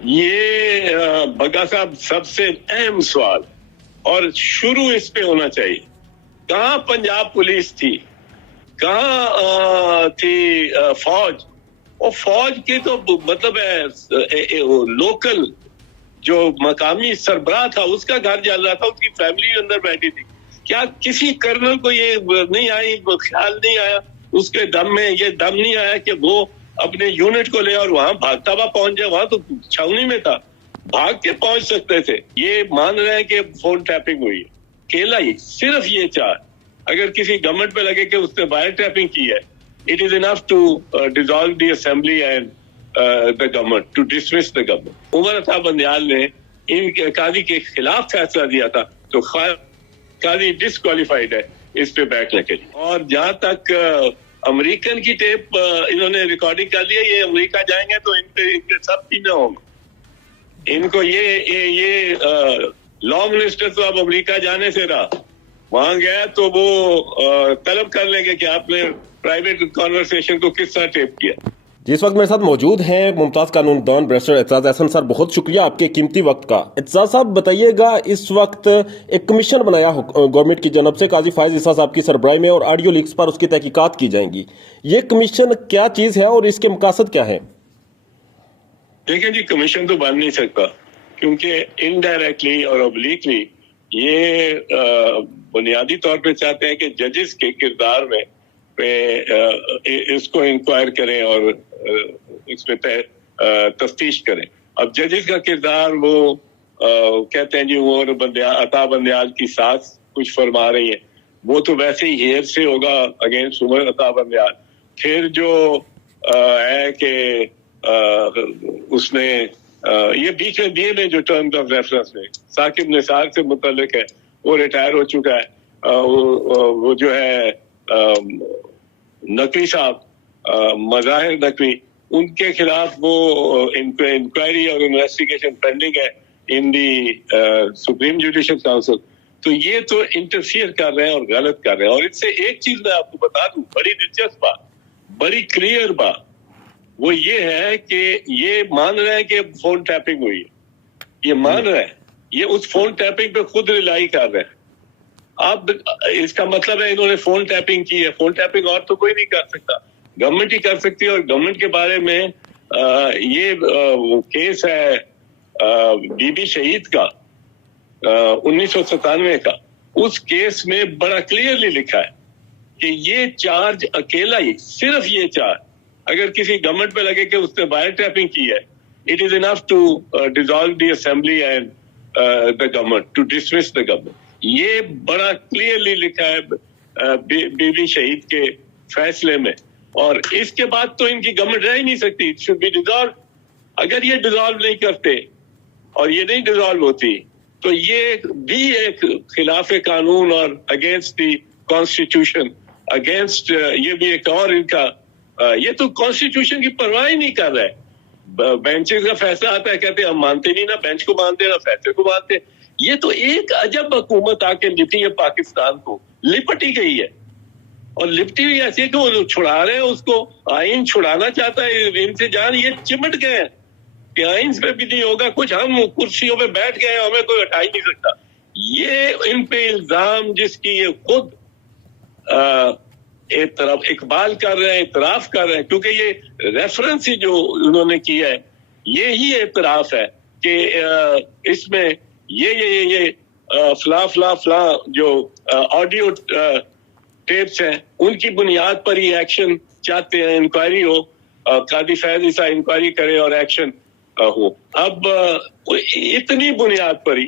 یہ بگا صاحب سب سے اہم سوال اور شروع اس پہ ہونا چاہیے. کہاں پنجاب پولیس تھی؟ کہاں تھی فوج؟ اور فوج کی تو مطلب ہے لوکل جو مقامی سربراہ تھا اس کا گھر جل رہا تھا, اس کی فیملی اندر بیٹھی تھی. کیا کسی کرنل کو یہ نہیں آئی, خیال نہیں آیا, اس کے دم میں یہ دم نہیں آیا کہ وہ اپنے یونٹ کو لے اور وہاں بھاگتا ہوا پہنچ جائے؟ وہاں تو چھاونی میں تھا, بھاگ کے پہنچ سکتے تھے. یہ مان رہے ہیں کہ فون ٹیپنگ ہوئی ہے. کیلا ہی صرف یہ چار اگر کسی گورنمنٹ پہ لگے کہ اس نے وائر ٹیپنگ کی ہے, it is enough to dissolve the assembly and the government, to dismiss the government. Umar Ata Bandial نے ان قاضی کے خلاف فیصلہ دیا تھا تو قاضی ڈسکوالیفائڈ ہے اس پہ بیٹھنے کے لیے. اور جہاں تک امریکن کی ٹیپ انہوں نے ریکارڈنگ کر لی ہے, یہ امریکہ جائیں گے تو ان پہ سب پینا ہوگا. ان کو یہ لا منسٹر تو اب امریکہ جانے سے رہا, وہاں گیا تو وہ طلب کر لیں گے کہ آپ نے پرائیویٹ کانورسیشن کو کس طرح ٹیپ کیا. جی اس وقت میرے ساتھ موجود ہیں ممتاز قانون دان بیرسٹر اعتزاز احسن. سر بہت شکریہ آپ کے قیمتی وقت کا. اعتزاز صاحب بتائیے گا, اس وقت ایک کمیشن بنایا گورنمنٹ کی جانب سے قاضی فائز عیسیٰ صاحب کی سربراہی میں, اور آڈیو لیکس پر اس کی تحقیقات کی جائیں گی. یہ کمیشن کیا چیز ہے اور اس کے مقاصد کیا ہے؟ دیکھیں جی, کمیشن تو بن نہیں سکتا کیونکہ انڈائریکٹلی اور اوبلیکلی یہ بنیادی طور پہ چاہتے ہیں کہ ججز کے کردار میں اس کو انکوائر کریں اور اس میں تفتیش کریں. اب ججز کا کردار وہ کہتے ہیں جی وہ عطا بندیال کی ساس کچھ فرما رہی ہے, وہ تو ویسے ہی ہیر سے ہوگا اگینسٹ عمر عطا بندیال. پھر جو ہے کہ اس نے یہ بیچ میں دیے میں جو ٹرمز آف ریفرنس میں ثاقب نثار سے متعلق ہے, وہ ریٹائر ہو چکا ہے. وہ جو ہے نقوی صاحب مظاہر نقوی, ان کے خلاف وہ انکوائری اور انویسٹیگیشن پینڈنگ ہے ان دی سپریم جوڈیشل کاؤنسل. تو یہ تو انٹرفیئر کر رہے ہیں اور غلط کر رہے ہیں. اور اس سے ایک چیز میں آپ کو بتا دوں, بڑی دلچسپ بات, بڑی کلیئر بات, وہ یہ ہے کہ یہ مان رہے ہیں کہ فون ٹیپنگ ہوئی ہے. یہ مان رہے ہیں, یہ اس فون ٹیپنگ پہ خود ریلائی کر رہے ہیں. اب اس کا مطلب ہے انہوں نے فون ٹیپنگ کی ہے. فون ٹیپنگ اور تو کوئی نہیں کر سکتا, گورنمنٹ ہی کر سکتی ہے. اور گورنمنٹ کے بارے میں یہ کیس ہے بی بی شہید کا 1997 کا, اس کیس میں بڑا کلیئرلی لکھا ہے کہ یہ چارج اکیلا ہی, صرف یہ چارج اگر کسی گورنمنٹ پہ لگے کہ اس نے وائر ٹیپنگ کی ہے, it is enough to dissolve the assembly and the government, to dismiss the government. یہ بڑا کلیئرلی لکھا ہے بی بی شہید کے فیصلے میں. اور اس کے بعد تو ان کی گورنمنٹ رہ ہی نہیں سکتی, it should be dissolved. اگر یہ ڈیزالو نہیں کرتے اور یہ نہیں ڈیزالو ہوتی تو یہ بھی ایک خلاف قانون اور اگینسٹ دی کانسٹیٹیوشن, اگینسٹ یہ بھی ایک اور ان کا, یہ تو کانسٹیٹیوشن کی پرواہ ہی نہیں کر رہے. بینچز کا فیصلہ آتا ہے کہتے ہیں ہم مانتے نہیں, نہ بینچ کو مانتے نہ فیصلے کو مانتے. یہ تو ایک عجب حکومت آ کے لپٹی ہے پاکستان کو, لپٹی گئی ہے. اور لپٹی ہوئی ایسی ہے کہ وہ چھڑا رہے ہیں اس کو, آئین چھڑانا چاہتا ہے ان سے جان. یہ چمٹ گئے ہیں کہ آئین پہ بھی نہیں ہوگا کچھ, ہم کرسیوں پہ بیٹھ گئے ہیں, ہمیں کوئی ہٹا ہی نہیں سکتا. یہ ان پہ الزام جس کی یہ خود ایک طرف اقبال کر رہے ہیں, اعتراف کر رہے ہیں, کیونکہ یہ ریفرنس ہی جو انہوں نے کیا ہے یہی اعتراف ہے کہ اس میں یہ فلاں فلاں فلاں جو آڈیو ٹیپس ہیں ان کی بنیاد پر ہی ایکشن چاہتے ہیں, انکوائری ہو, قاضی فیض عیسیٰ انکوائری کرے اور ایکشن ہو. اب اتنی بنیاد پر ہی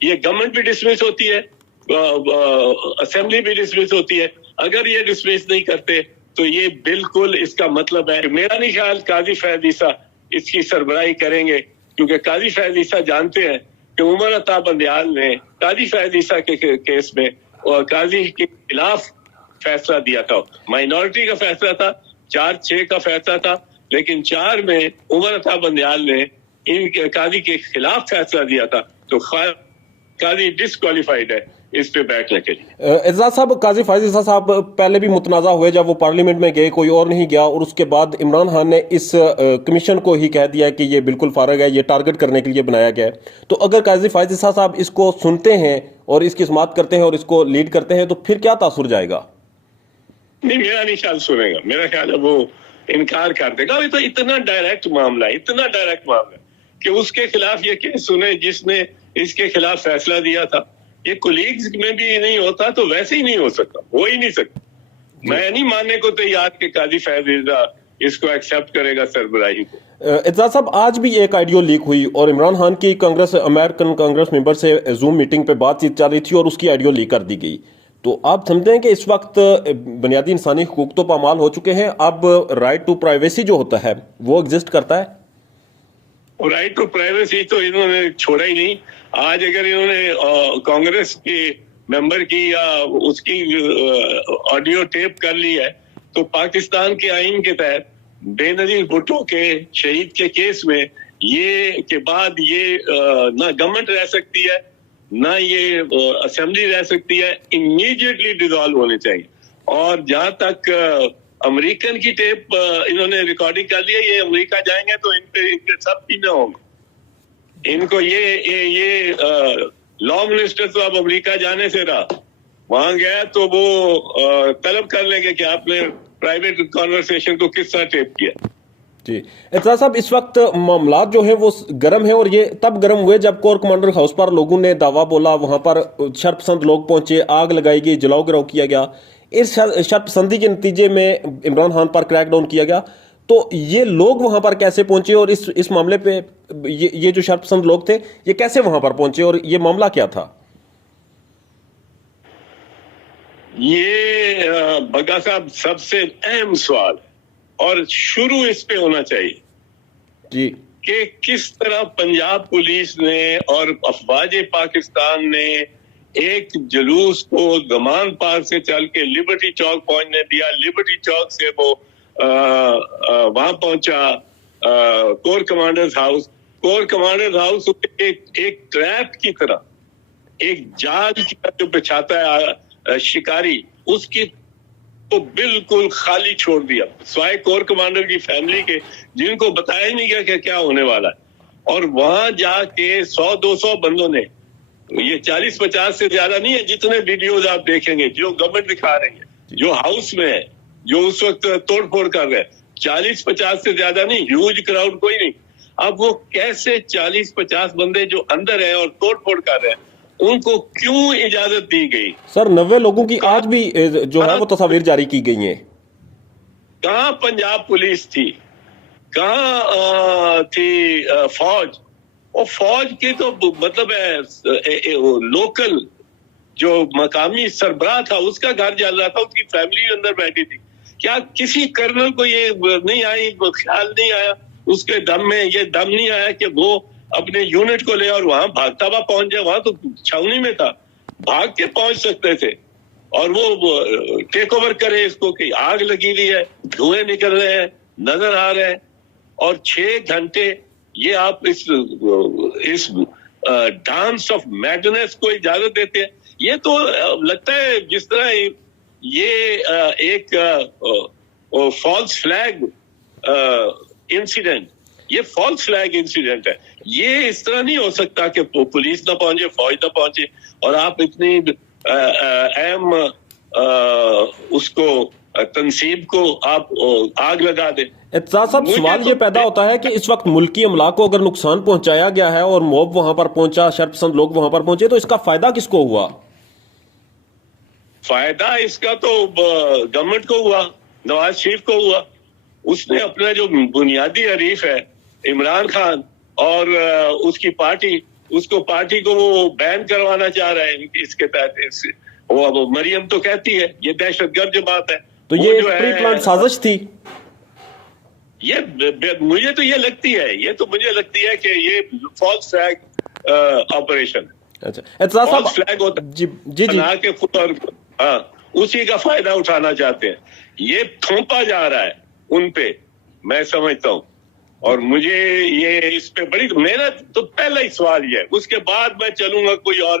یہ گورنمنٹ بھی ڈسمس ہوتی ہے, اسمبلی بھی ڈسمس ہوتی ہے. اگر یہ ڈسمس نہیں کرتے تو یہ بالکل اس کا مطلب ہے, میرا نہیں خیال قاضی فیض عیسیٰ اس کی سربراہی کریں گے, کیونکہ قاضی فیض عیسیٰ جانتے ہیں کہ عمر عطا بندیال نے قاضی فیض عیسیٰ کے کیس میں اور قاضی کے خلاف فیصلہ دیا تھا. مائنورٹی کا فیصلہ تھا, 4-6 کا فیصلہ تھا, لیکن 4 میں عمر عطا بندیال نے ان قاضی کے خلاف فیصلہ دیا تھا تو قاضی ڈسکوالیفائڈ ہے اس پہ بیٹھنے کے لیے. اعزاز صاحب, قاضی فائز عیسیٰ صاحب پہلے بھی متنازع ہوئے جب وہ پارلیمنٹ میں گئے, کوئی اور نہیں گیا, اور اس کے بعد عمران خان نے اس کمیشن کو ہی کہہ دیا کہ یہ بالکل فارغ ہے, یہ ٹارگٹ کرنے کے لیے بنایا گیا ہے. تو اگر قاضی فائز عیسیٰ صاحب اس کو سنتے ہیں اور اس کی سماعت کرتے ہیں اور اس کو لیڈ کرتے ہیں تو پھر کیا تاثر جائے گا؟ نہیں, میرا نہیں خیال سنے گا, میرا خیال ہے وہ انکار کر دے گا. یہ تو اتنا ڈائریکٹ معاملہ ہے کہ اس کے خلاف یہ کیس سنے جس نے اس کے خلاف فیصلہ دیا تھا. یہ کولیگز میں بھی نہیں ہوتا تو ویسے ہی نہیں ہو سکتا, ہو ہی نہیں سکتا. میں نہیں ماننے کو تیار کہ قاضی فیض عیسیٰ اس کو ایکسپٹ کرے گا سربراہی کو. اعزاز صاحب, آج بھی ایک آڈیو لیک ہوئی اور عمران خان کی امریکن کانگریس ممبر سے زوم میٹنگ پہ بات چیت چل رہی تھی اور اس کی آڈیو لیک کر دی گئی. تو آپ سمجھتے ہیں کہ اس وقت بنیادی انسانی حقوق تو پامال ہو چکے ہیں, اب رائٹ ٹو پرائیویسی جو ہوتا ہے وہ ایگزسٹ کرتا ہے؟ رائٹ ٹو پرائیویسی تو انہوں نے چھوڑا ہی نہیں. آج اگر انہوں نے کانگریس کے ممبر کی یا اس کی آڈیو ٹیپ کر لی ہے تو پاکستان کے آئین کے تحت بے نظیر بھٹو کے شہید کے کیس میں یہ کے بعد یہ نہ گورنمنٹ رہ سکتی ہے نہ یہ اسمبلی رہ سکتی ہے, امیڈیٹلی ڈیزالو ہونے چاہیے. اور جہاں تک امریکن کی ٹیپ انہوں نے ریکارڈنگ کر لی ہے, یہ امریکہ جائیں گے تو ان پہ سب پینا ہوگا. ان کو یہ لا منسٹر تو اب امریکہ جانے سے رہا, وہاں گیا تو وہ طلب کر لیں گے کہ آپ نے پرائیویٹ کانورسیشن کو کس طرح ٹیپ کیا. جی اعتراض صاحب, اس وقت معاملات جو ہیں وہ گرم ہیں اور یہ تب گرم ہوئے جب کور کمانڈر ہاؤس پر لوگوں نے دعویٰ بولا, وہاں پر شرط پسند لوگ پہنچے, آگ لگائی گئی, جلاؤ گراؤ کیا گیا. اس شرط پسندی کے نتیجے میں عمران خان پر کریک ڈاؤن کیا گیا. تو یہ لوگ وہاں پر کیسے پہنچے اور اس معاملے پہ یہ جو شرط پسند لوگ تھے یہ کیسے وہاں پر پہنچے اور یہ معاملہ کیا تھا؟ یہ بگا صاحب سب سے اہم سوال ہے اور شروع اس پہ ہونا چاہیے جی کہ کس طرح پنجاب پولیس نے اور افواج پاکستان نے ایک جلوس کو گمان پارک سے چل کے لبرٹی چوک پہنچنے دیا, لبرٹی چوک سے وہ وہاں پہنچا corps commanders house. Corps commanders house ایک ٹریپ کی طرح, ایک جال کی طرح جو بچھاتا ہے شکاری, اس کی تو بالکل خالی چھوڑ دیا سوائے کور کمانڈر کی فیملی کے, جن کو بتایا ہی نہیں گیا کہ کیا ہونے والا ہے. اور وہاں جا کے 100-200 بندوں نے, یہ 40-50 سے زیادہ نہیں ہے جتنے ویڈیوز آپ دیکھیں گے جو گورنمنٹ دکھا رہی ہے, جو ہاؤس میں ہے, جو اس وقت توڑ پھوڑ کر رہے ہیں, 40-50 سے زیادہ نہیں, ہیوج کراؤڈ کوئی نہیں. اب وہ کیسے 40-50 بندے جو اندر ہیں اور توڑ پھوڑ کر رہے ہیں, ان کو کیوں اجازت دی گئی؟ سر 90 لوگوں کی آج بھی جو ہے وہ تصاویر جاری کی گئی ہیں. کہاں پنجاب پولیس تھی, کہاں تھی فوج؟ اور فوج کی تو مطلب ہے لوکل جو مقامی سربراہ تھا اس کا گھر جل رہا تھا, اس کی فیملی اندر بیٹھی تھی. کیا کسی کرنل کو یہ نہیں آئی, خیال نہیں آیا, اس کے دم میں یہ دم نہیں آیا کہ وہ اپنے یونٹ کو لے اور وہاں بھاگتا ہوا پہنچ جائے؟ وہاں تو چھاونی میں تھا, بھاگ کے پہنچ سکتے تھے, اور وہ ٹیک اوور کرے اس کو کہ آگ لگی ہوئی ہے, دھوئیں نکل رہے ہیں, نظر آ رہے ہیں, اور 6 گھنٹے یہ آپ اس ڈانس آف میڈنس کو اجازت دیتے ہیں. یہ تو لگتا ہے جس طرح یہ ایک فالس فلیگ انسیڈنٹ, یہ فالس فلیگ انسیڈنٹ ہے. یہ اس طرح نہیں ہو سکتا کہ پولیس نہ پہنچے, فوج نہ پہنچے, اور آپ اتنی اہم اس کو تنصیب کو آپ آگ لگا دیں. اعتزاز صاحب, سوال یہ پیدا ہوتا ہے کہ اس وقت ملکی املاک کو اگر نقصان پہنچایا گیا ہے اور موب وہاں پر پہنچا, شرط پسند لوگ وہاں پر پہنچے, تو اس کا فائدہ کس کو ہوا؟ فائدہ اس کا تو گورنمنٹ کو ہوا, نواز شریف کو ہوا. اس نے اپنا جو بنیادی حریف ہے عمران خان اور اس کی پارٹی, اس کو پارٹی کو وہ بین کروانا چاہ رہا ہے اس کے تحت. وہ مریم تو کہتی ہے یہ دہشت گرد جماعت ہے. تو یہ پری پلانڈ سازش تھی. یہ مجھے تو یہ لگتی ہے, یہ تو مجھے لگتی ہے کہ یہ فالس فلیگ آپریشن ہے. اچھا اعتزاز صاحب, فالس فلیگ ہوتا ہے جی جی جی, بنا کے خود, اور ہاں اسی کا فائدہ اٹھانا چاہتے ہیں. یہ تھوپا جا رہا ہے ان پہ, میں سمجھتا ہوں. اور مجھے یہ اس پہ بڑی, میرا تو پہلا ہی سوال یہ ہے, اس کے بعد میں چلوں گا کوئی اور